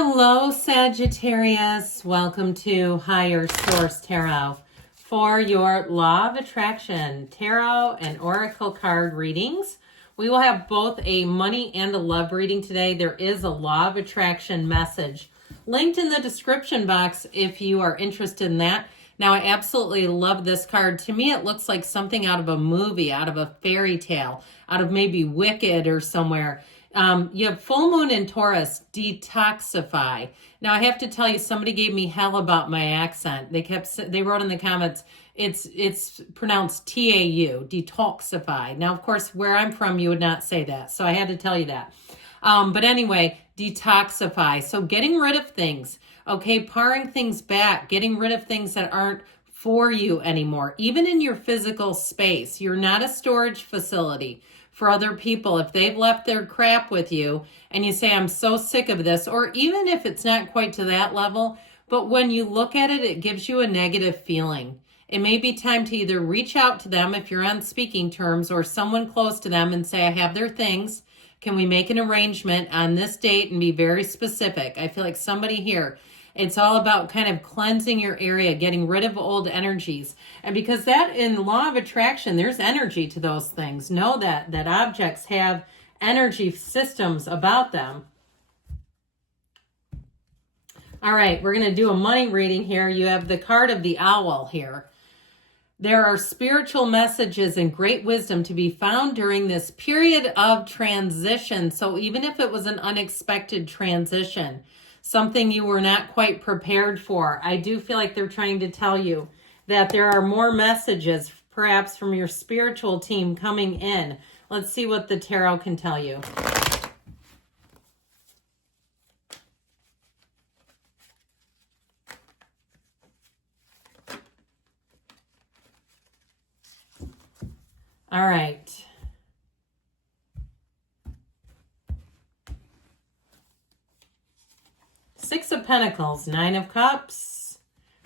Hello, Sagittarius. Welcome to Higher Source Tarot for your Law of Attraction Tarot and Oracle card readings. We will have both a money and a love reading today. There is a Law of Attraction message linked in the description box if you are interested in that. Now, I absolutely love this card. To me, it looks like something out of a movie, out of a fairy tale, out of maybe Wicked or somewhere. You have full moon in Taurus, detoxify. Now I have to tell you, somebody gave me hell about my accent. They wrote in the comments, it's pronounced T-A-U, detoxify. Now, of course, where I'm from, you would not say that. So I had to tell you that. But anyway, detoxify. So getting rid of things, okay, paring things back, getting rid of things that aren't for you anymore. Even in your physical space, you're not a storage facility for other people. If they've left their crap with you and you say, I'm so sick of this, or even if it's not quite to that level, but when you look at it, it gives you a negative feeling. It may be time to either reach out to them if you're on speaking terms or someone close to them and say, I have their things. Can we make an arrangement on this date and be very specific? I feel like somebody here, it's all about kind of cleansing your area, getting rid of old energies. And because that in Law of Attraction, there's energy to those things. Know that objects have energy systems about them. All right, we're going to do a money reading here. You have the card of the owl here. There are spiritual messages and great wisdom to be found during this period of transition. So even if it was an unexpected transition, something you were not quite prepared for, I do feel like they're trying to tell you that there are more messages, perhaps from your spiritual team, coming in. Let's see what the tarot can tell you. All right. Six of Pentacles, Nine of Cups,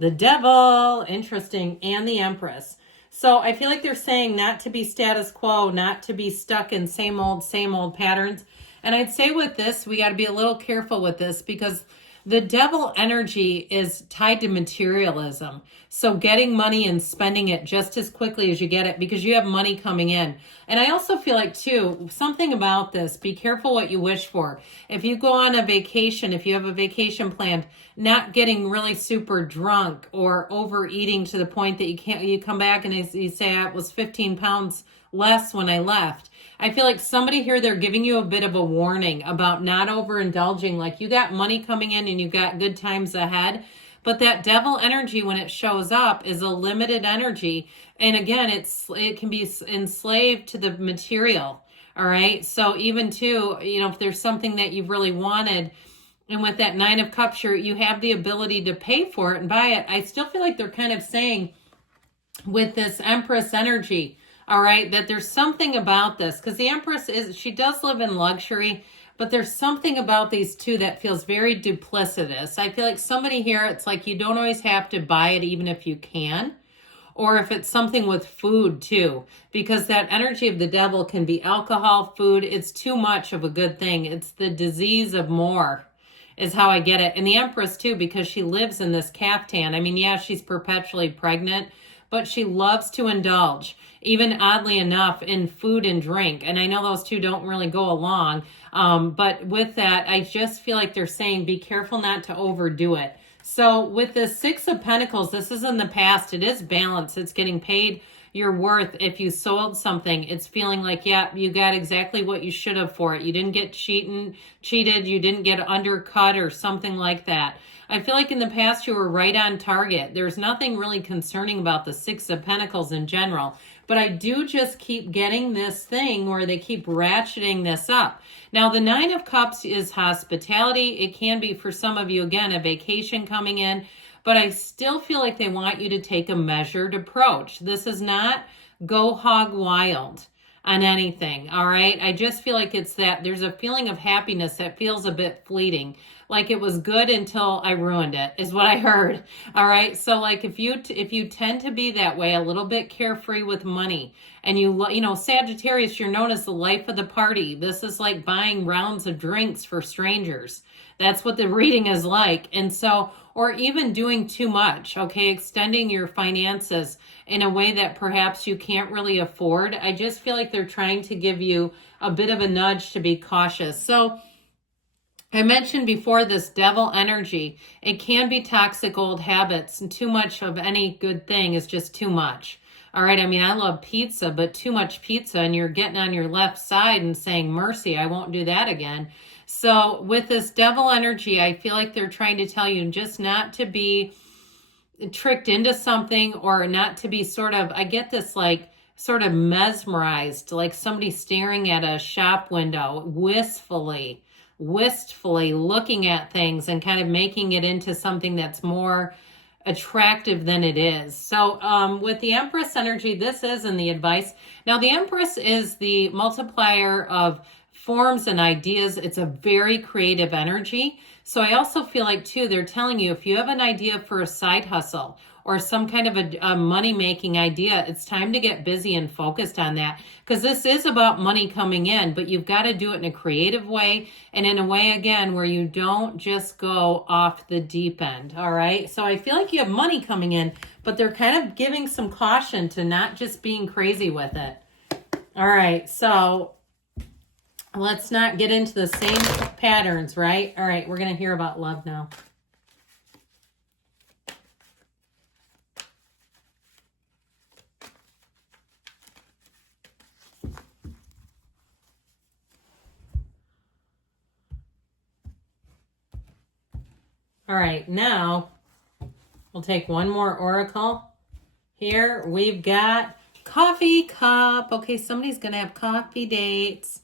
the Devil, interesting, and the Empress. So I feel like they're saying not to be status quo, not to be stuck in same old patterns. And I'd say with this, we got to be a little careful with this because the Devil energy is tied to materialism. So getting money and spending it just as quickly as you get it because you have money coming in. And I also feel like, too, something about this, be careful what you wish for. If you go on a vacation, if you have a vacation planned, not getting really super drunk or overeating to the point that you come back and you say, it was 15 pounds less when I left. I feel like somebody here, they're giving you a bit of a warning about not overindulging. Like you got money coming in and you got good times ahead. But that Devil energy, when it shows up, is a limited energy. And again, it can be enslaved to the material. All right. So even too, if there's something that you've really wanted, and with that Nine of Cups, you have the ability to pay for it and buy it. I still feel like they're kind of saying with this Empress energy, all right, that there's something about this because the Empress she does live in luxury, but there's something about these two that feels very duplicitous. I feel like somebody here, it's like you don't always have to buy it even if you can, or if it's something with food too, because that energy of the Devil can be alcohol, food. It's too much of a good thing. It's the disease of more is how I get it. And the Empress too, because she lives in this caftan. I mean, yeah, she's perpetually pregnant, but she loves to indulge, even oddly enough, in food and drink. And I know those two don't really go along. But with that, I just feel like they're saying, be careful not to overdo it. So with the Six of Pentacles, this is in the past. It is balanced. It's getting paid your worth. If you sold something, it's feeling like, yeah, you got exactly what you should have for it. You didn't get cheated. You didn't get undercut or something like that. I feel like in the past you were right on target. There's nothing really concerning about the Six of Pentacles in general. But I do just keep getting this thing where they keep ratcheting this up. Now, the Nine of Cups is hospitality. It can be for some of you, again, a vacation coming in. But I still feel like they want you to take a measured approach. This is not go hog wild. on anything. All right. I just feel like it's that there's a feeling of happiness that feels a bit fleeting. Like it was good until I ruined it, is what I heard. All right. So like if you tend to be that way, a little bit carefree with money, and you know, Sagittarius, you're known as the life of the party. This is like buying rounds of drinks for strangers. That's what the reading is like. And so, or even doing too much, okay, extending your finances in a way that perhaps you can't really afford. I just feel like they're trying to give you a bit of a nudge to be cautious. So I mentioned before this devil energy. It can be toxic old habits, and too much of any good thing is just too much. All right, I mean, I love pizza, but too much pizza and you're getting on your left side and saying, mercy, I won't do that again. So with this devil energy, I feel like they're trying to tell you just not to be tricked into something, or not to be sort of, I get this like sort of mesmerized, like somebody staring at a shop window wistfully looking at things and kind of making it into something that's more attractive than it is. So with the Empress energy, this is in the advice. Now the Empress is the multiplier of forms and ideas. It's a very creative energy. So I also feel like too, they're telling you if you have an idea for a side hustle or some kind of a money-making idea, it's time to get busy and focused on that, because this is about money coming in, but you've got to do it in a creative way, and in a way, again, where you don't just go off the deep end, all right? So I feel like you have money coming in, but they're kind of giving some caution to not just being crazy with it. All right, so let's not get into the same patterns, right? All right, we're going to hear about love now. All right, now we'll take one more oracle. Here we've got coffee cup. Okay, somebody's going to have coffee dates.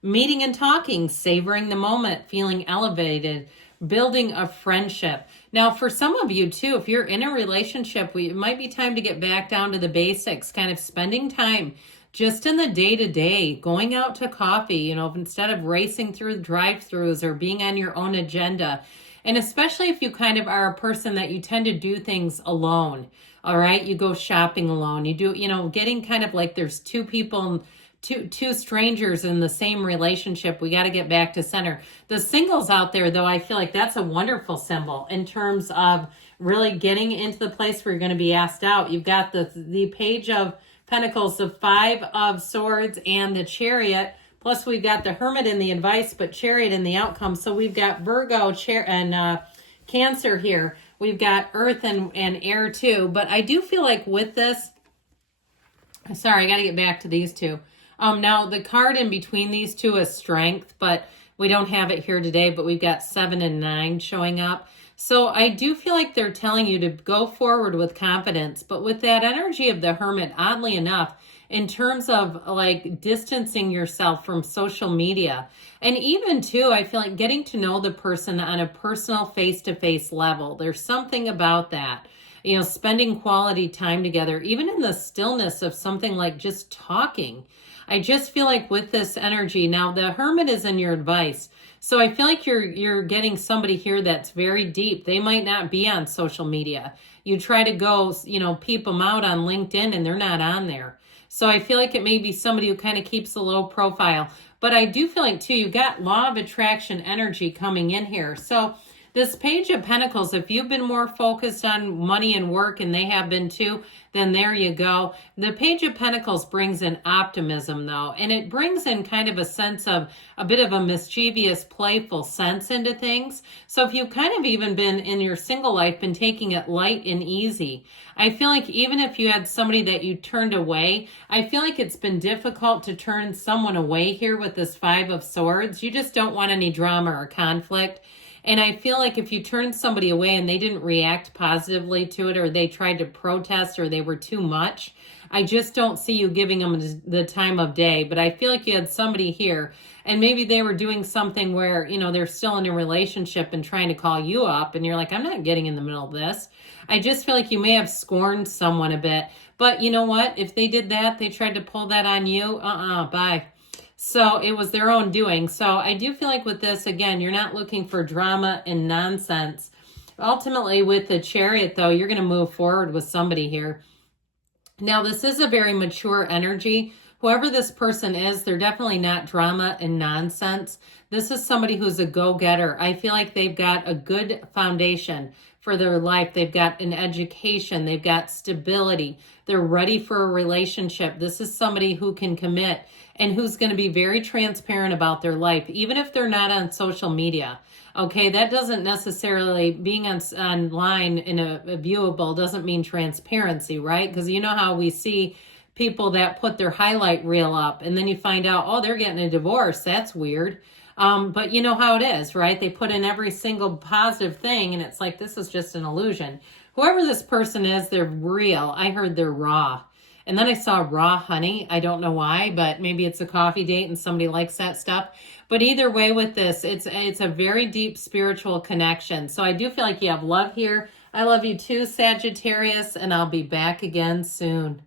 Meeting and talking, savoring the moment, feeling elevated, building a friendship. Now, for some of you too, if you're in a relationship, it might be time to get back down to the basics, kind of spending time just in the day-to-day, going out to coffee, you know, instead of racing through drive-thrus or being on your own agenda. And especially if you kind of are a person that you tend to do things alone, all right? You go shopping alone. You do, you know, getting kind of like there's two people, two strangers in the same relationship. We got to get back to center. The singles out there, though, I feel like that's a wonderful symbol in terms of really getting into the place where you're going to be asked out. You've got the Page of Pentacles, the Five of Swords, and the Chariot. Plus, we've got the Hermit in the advice, but Chariot in the outcome. So we've got Virgo and Cancer here. We've got Earth and Air too. But I do feel like with this, sorry, I got to get back to these two. Now, the card in between these two is Strength, but we don't have it here today, but we've got 7 and 9 showing up. So I do feel like they're telling you to go forward with confidence, but with that energy of the Hermit, oddly enough, in terms of like distancing yourself from social media. And even too, I feel like getting to know the person on a personal face-to-face level. There's something about that. You know, spending quality time together, even in the stillness of something like just talking. I just feel like with this energy, now the Hermit is in your advice. So I feel like you're getting somebody here that's very deep. They might not be on social media. You try to go, you know, peep them out on LinkedIn and they're not on there. So I feel like it may be somebody who kind of keeps a low profile. But I do feel like, too, you got Law of Attraction energy coming in here. So this Page of Pentacles, if you've been more focused on money and work, and they have been too, then there you go. The Page of Pentacles brings in optimism, though, and it brings in kind of a sense of a bit of a mischievous, playful sense into things. So if you've kind of even been in your single life, been taking it light and easy, I feel like even if you had somebody that you turned away, I feel like it's been difficult to turn someone away here with this Five of Swords. You just don't want any drama or conflict. And I feel like if you turned somebody away and they didn't react positively to it, or they tried to protest, or they were too much, I just don't see you giving them the time of day. But I feel like you had somebody here, and maybe they were doing something where, you know, they're still in a relationship and trying to call you up, and you're like, I'm not getting in the middle of this. I just feel like you may have scorned someone a bit, But you know what? If they did that, they tried to pull that on you, bye. So it was their own doing. So I do feel like with this, again, you're not looking for drama and nonsense. Ultimately, with the Chariot, though, you're going to move forward with somebody here. Now, this is a very mature energy. Whoever this person is, they're definitely not drama and nonsense. This is somebody who's a go-getter. I feel like they've got a good foundation for their life. They've got an education. They've got stability. They're ready for a relationship. This is somebody who can commit and who's going to be very transparent about their life, even if they're not on social media. Okay, that doesn't necessarily, being online in a viewable doesn't mean transparency, right? Because you know how we see people that put their highlight reel up and then you find out, oh, they're getting a divorce. That's weird. But you know how it is, right? They put in every single positive thing and it's like, this is just an illusion. Whoever this person is, they're real. I heard they're raw. And then I saw raw honey. I don't know why, but maybe it's a coffee date and somebody likes that stuff. But either way with this, it's a very deep spiritual connection. So I do feel like you have love here. I love you too, Sagittarius, and I'll be back again soon.